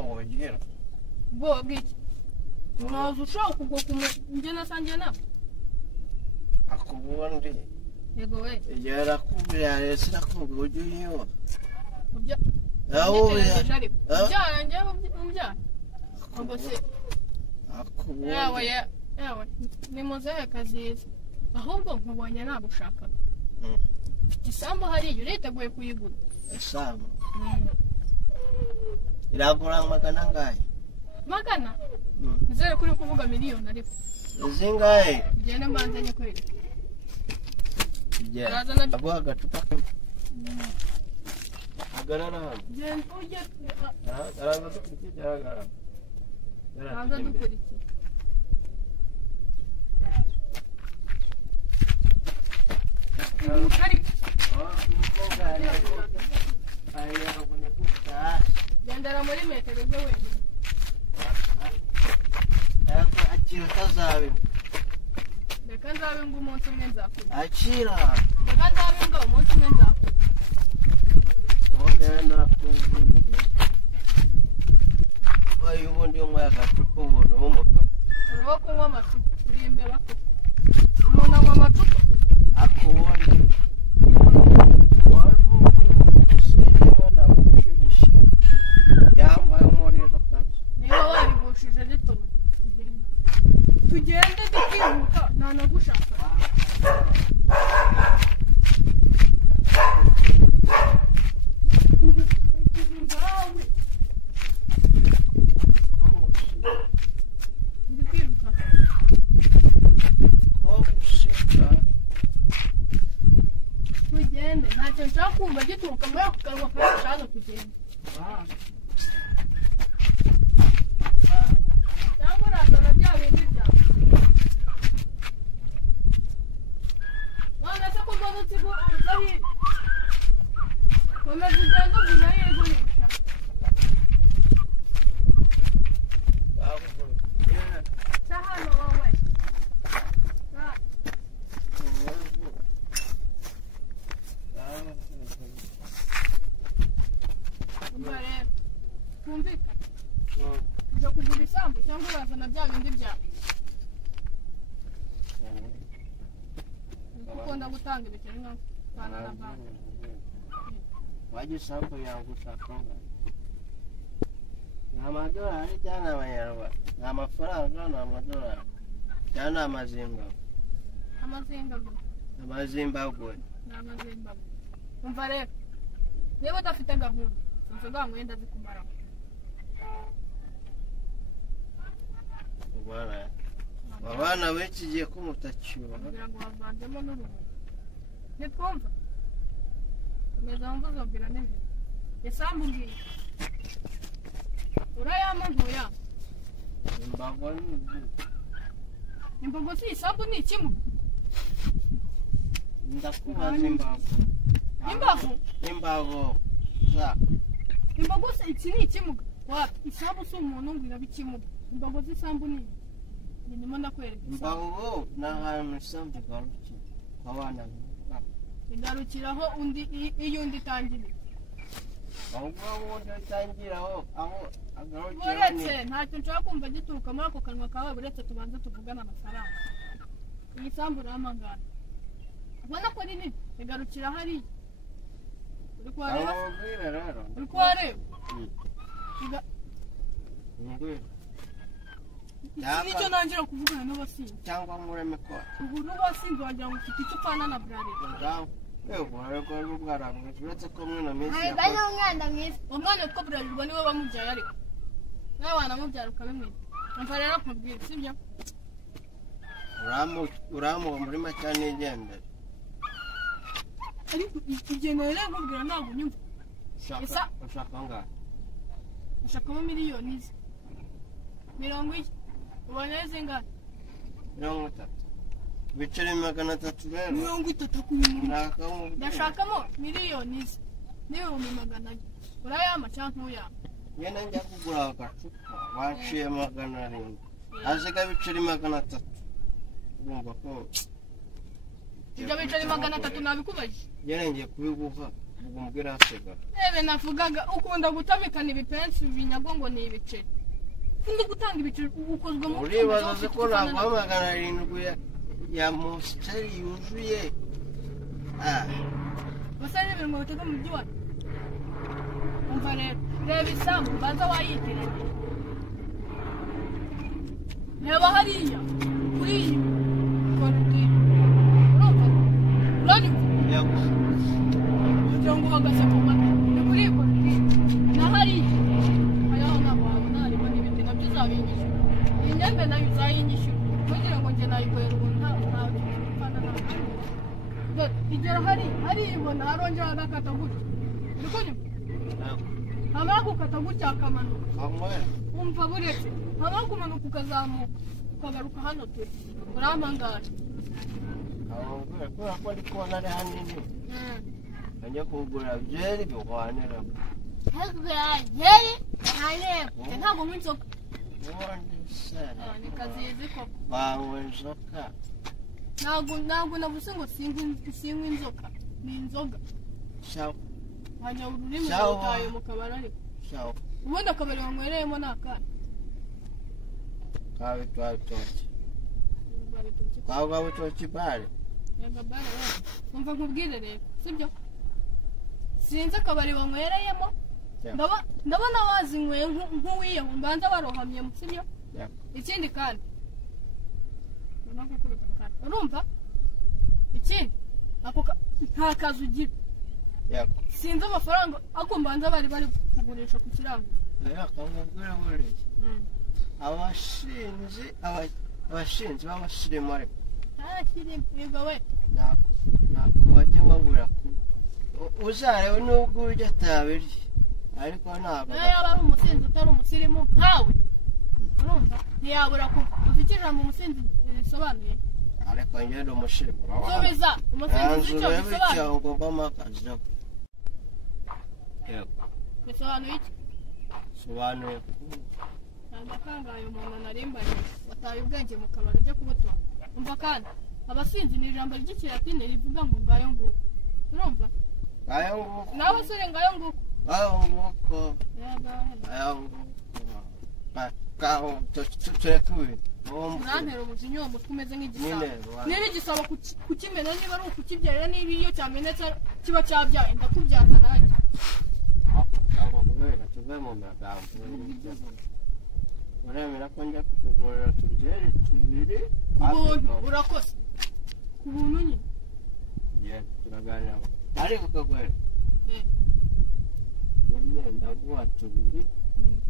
ubwoba ugira ubwoba bw'iki ntazi ushaka kugwa ku njye nasangiye nawe akubundi yego we yarakubwira rese nakubwira ujye uyinywa ubyara njyewe umbyara ubwo se akubundi yawe ni muzehe kaziza ahubwo nkubonye nagushakaga isambu hariya uriteguye kuyigura isambu iragura magana angahe magana nizere kuri kuvuga miliyoni ariko zingahe ugende mbanze nyikwereke aguha agacupa agarara hano genda ujye araza dukurikiye agarara araza dukurikiye gendera muri metero ze wenyine akira utazabe reka nzabe ngo umunsi umwe nzakura akira reka nzabe ngo umunsi umwe nzakura ubundi nakumviriye wayo ubundi unyweye agacupa ubuntu w'umugabo uriho kunywa amacupa uri imbere ako umuntu anywa amacupa akubundi niba warigushije gitondo tugende dukihuta nta nagushaka ngawe ndi kwiruka tugende ntacyo nshaka kumva gituruka muri ako kanwa kawe ushaka kugenda cyangwa urazana bya bindi byawe none se ko mbona usigo uza hirya komeza ugende uguza yegurisha ca hano wowe umva rero twumvikane uja kugura isambu cyangwa urazana bya bindi byawe ukunda gutanga ibiceri nka bana na bana wajya isambu yawe ushaka ni amadolari cyangwa abanyarwanda ni amafaranga ni amadolari cyangwa ni amazimbabwe amazimbabwe amazimbabwe ni amazimbabwe umva rero niba udafite gahunda inzoga wenda zikumaraho abana benshi igiye ko mutacyuha kugira ngo bavanzemo n'uruhu ntitwumva komeza wumva uzabwira neza isambu ngiye urayama ntuyama imbago ni imbago si isambu ni ikimu ndakubaza imbago imbago za imbago se iki ni ikimuga wapi isambu si umuntu ngo irabikimuga imbago z'isambu ni ndimo ndakwereka imbago ni ahantu isambu igarukira ku bana igarukiraho undi iyo undi itangiriye ahubwo ubundi utangiraho aho agarukira uretse ntacyo nshobora kumva gituruka muri ako kanwa kawe uretse tubanza tuvugana amafaranga iyi sambu uramangana ubona ko rinini igarukira hariya uri kuhareba uri kuhareba nicyo nangira kuvugana n'abasinzi cyangwa mureme ko ubu n'abasinzi wagira ngo ufite icyo upfana na Bralirwa yego ariko ari ubwara mwiza uretse ko mwino minsi yakoze umwana mwiza umwana witwa Bralirwa niwe wamubyaye ariko nawe wanamubyara ukabimenya umva rero nkubwire sibyo uramuha muri make n'igendere ariko igihe rero nkubwira ntabwo unyumva ushaka angahe ushakamo miliyoni ze 40 ubona zingana 30 ibiceri 300 rero 30 ku muntu ndashakamo miliyoni ze n'ibihumbi 100 urayama cyangwa ntuyama nyine njya kugura agacupa waciye 700 hasiga ibiceri 300 urumva ko ibyo biceri 300 nabikubaje nyine ngiye kubiguha umbwira asiga rebe navugaga ukunda gutamikana ibipensi binyago ngo ni ibiceri ukunda gutanga ibiceri ukozwe mu uribaza ko naguhamagara 7 ya Monster yuzuye basare ibintu bitega mu by'iwa umva rero reba isambu banza wayitiranye reba hariya kuri iyi korudi urani kugira ngo uhagaze ku mata ni kuri iyi korudi na hariya ayaho ntabwo wabona harimo n'ibindi nabyo uzabinyishyura iyi nyembe nayo uzayinyishyura kugira ngo njye nayikorera ubu igera hariya ibona harongera agakata gutya uri kunyuma hamara gukata gutya akamanuka umva buretse hamara kumanuka ukazamuka ukagaruka hano turi urampangara kubera ko ndi kubona ari hanini ajya kugura byeri bihwanira byeri ntareba ntabwo nywa inzoga ni kazizi ko banywa inzoka ntabwo navuze ngo sinywa inzoka ni inzoga shawo hanyuma ururimi rutaye mu kabari ariko shawo ubundi akabari banywereyemo ni akana kabitoki kabitoki bare yega bare umva nkubwire rero sibyo sinzi akabari banywereyemo ndabona wazinyweye nk'uwiyeho mbanza warohamyemo sibyo ikindi kandi urumva ikindi ako nta kazi ugira sinzi amafaranga ako mbanza bari kugurisha ku kirango abashinzi b'abasirimu ariko yego we ntabwo bajya babura uzareba nubwo urya atabirya ariko ntabwo yaba ari umusinzi utari umusirimu nkawe urumva ntiyabura uzi icyo ijambo umusinzi risobanuye ariko ngende umusirimu subiza umusinzi uzi icyo bisobanuye ugomba akazi bisobanuye iki sobanuye ndakangaye umuntu narimbanye wataye ubwenge mu kabari ujya kubutora umva kandi abasinzi ni ijambo ry'ikilatini rivuga ngo ngayo nguko urumva ngayo nguko nawe sore ngayo nguko ngayo nguko ngayo nguko kaho tureka ibintu urantera umujinya uwo mutwe umeze nk'igisabo niba igisabo kukimena niba ari ukukibyarira niba iyo cyamenetse kiba cyabyaye ndakubyaza nanjye ntabwo kubera tuve mu magambo uremera ko njya kukugurira tubyeri tubiri ubuntu urakoze ku buntu nyine turaganira ariko ukagwera ndaguha tubiri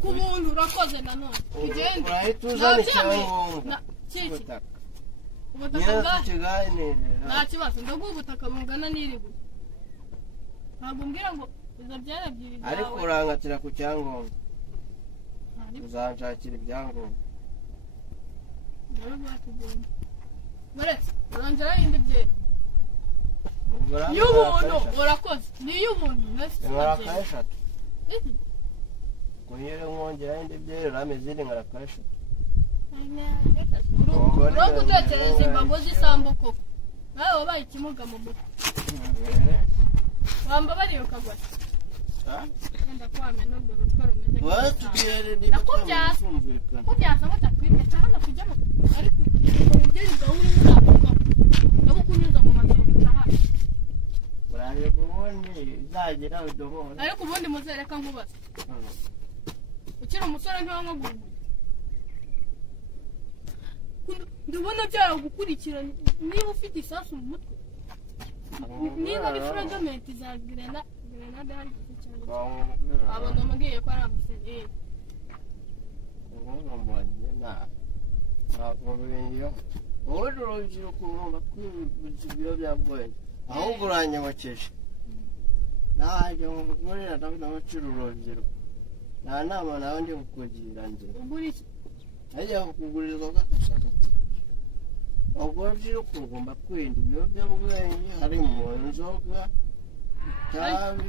ku buntu urakoze nanone tugende urahita uzana icyangombwa ubutaka bwawe nta kibazo ndaguha ubutaka bungana n'iri buye ntabwo mbwira ngo izo byari ebyiri byawe ariko urangatira ku cyangombwa uzanshakira ibyangombwa baretse urongeraho indi byeri y'ubuntu urakoze ni iy'ubuntu nkaraka eshatu kunyere mwongeraho indi byeri urameze indi nkaraka eshatu uri gutekereza imbago z'isambu koko nawe wabaye ikimuga mu mutwe wambabariye ukagwa wenda ko wamenya urwo rutwe rumeze ndakubyaza mutatwite cyangwa kujyamo ariko ubugeri bwawe urimo uravuga nabo kunyuza mu mazuru gucahana urareba ubundi izagera udohora ariko ubundi muzereka nkubaza ukiri umusore ntiwanywaguye ndabona byaragukurikirana niba ufite isasu mu mutwe niba ari fragment za grenade hari cyane abona mbwiye ko ari amusenye ubundi mbonye ntabwo biyo ubundi urubyiruko ugomba kwibuza ibiyobyabwenge ahubwo uranyobokeje najya mu mugorera ndabona abacira urubyiruko nta nama nawe ndi kukugira nzira ugura iki ajya kukuguriza ugakashakati ubwo urubyiruko rugomba kwirinda ibiyobyabwenge harimo inzoga itabi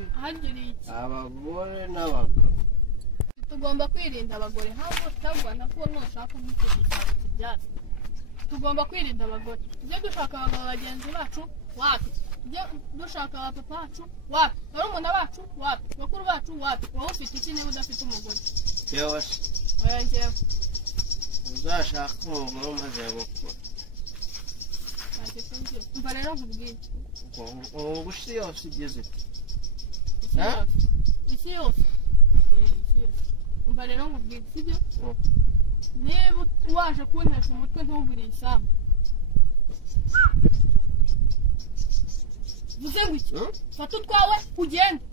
abagore n'abagabo tugomba kwirinda abagore ntabwo tutagwana ko nushaka umutegetsi kibyara tugomba kwirinda abagore tujye dushaka abagabo bagenzi bacu wacu dushaka ba papa wacu wapi barumuna bacu wapi bakuru bacu wapi wowe ufite iki niba udafite umugore yewe oya njyewe uzashaka umugore umaze gukura umva rero nkubwire ubu isi yose igeze isi yose umva rero nkubwire sibyo niba waje kuntesha umutwe ntugure isambu vuze ngo iki fata utwawe ugende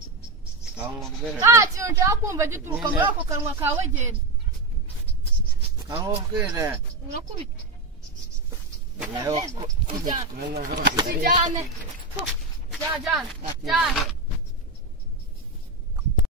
nta kintu nshaka kumva gituruka muri ako kanwa kawe genda kamubwire urakubita Ijyane jyana